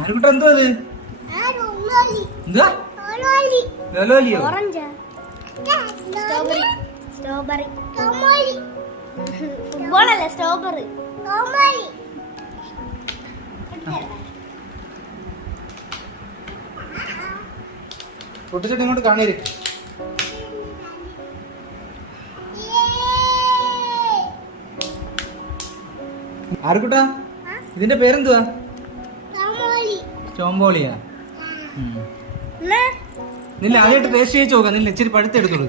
ആർക്കുട്ട എന്തോ അത്? എന്താ? ലോലിയോ? സ്ട്രോബെറി ഫുട്ബോൾ അല്ല, സ്ട്രോബെറി. പൊട്ടിച്ചിട്ട് ഇങ്ങോട്ട് കാണീര്. ആർക്കുട്ടാ ഇതിന്റെ പേരെന്തുവാ? ചോമ്പോളിയാ. നില്ല ആദ്യമായിട്ട് ടേസ്റ്റ് ചെയ്ത് നോക്കാം. നില്ല ഇച്ചിരി പഴുത്തെടുത്തോളൂ.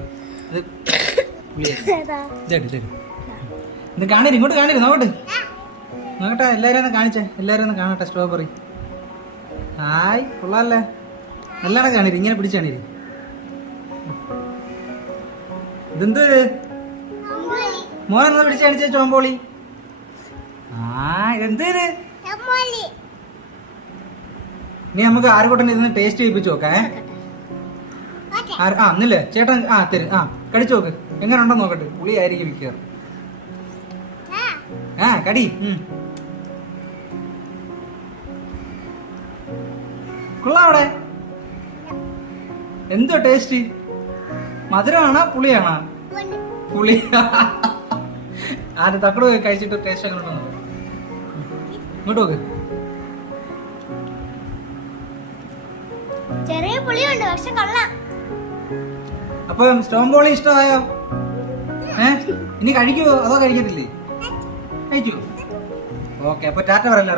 ഇത് കാണരുത്, ഇങ്ങോട്ട് കാണരുത്. നോക്കട്ടെ നോക്കട്ടെ, എല്ലാരും ഒന്ന് കാണിച്ചേ, എല്ലാരും ഒന്ന് കാണട്ടെ. സ്ട്രോബെറി ഹായ്, കൊള്ളാല്ലേ? നല്ലോണം കാണരുത്, ഇങ്ങനെ പിടിച്ച് കാണരുത്. ഇതെന്തോ മോനെന്നാ പിടിച്ച് കാണിച്ചേ? ചോമ്പോളി. ഇതെന്തോ ഇത്? ഇനി നമുക്ക് ആർക്കോട്ടെ ഇതൊന്ന് ടേസ്റ്റ് ചെയ്യിപ്പിച്ചു നോക്കേ. നില്ലേ ചേട്ടൻ തരും. കടിച്ചു നോക്ക്, എങ്ങനെ ഉണ്ടെന്ന് നോക്കട്ടെ. പുളി ആയിരിക്കും മിക്കവാറും. കടി കൊള്ളാം. അവിടെ എന്തോ ടേസ്റ്റ്? മധുരമാണോ പുളിയാണോ? പുളി. തക്കട് കഴിച്ചിട്ട് ടേസ്റ്റ് എങ്ങനെ ഉണ്ടെന്ന് ഇങ്ങോട്ട് നോക്ക്. ചെറിയ പുളിയുണ്ട്, പക്ഷെ കൊള്ളാം. അപ്പൊ സ്ട്രോബെറി ഇഷ്ടമായോ? ഇനി കഴിക്കുവോ അതോ കഴിക്കത്തില്ലേ? കഴിക്കുവോ? ഓക്കെ, അപ്പൊ ടാറ്റ പറയല്ലോ.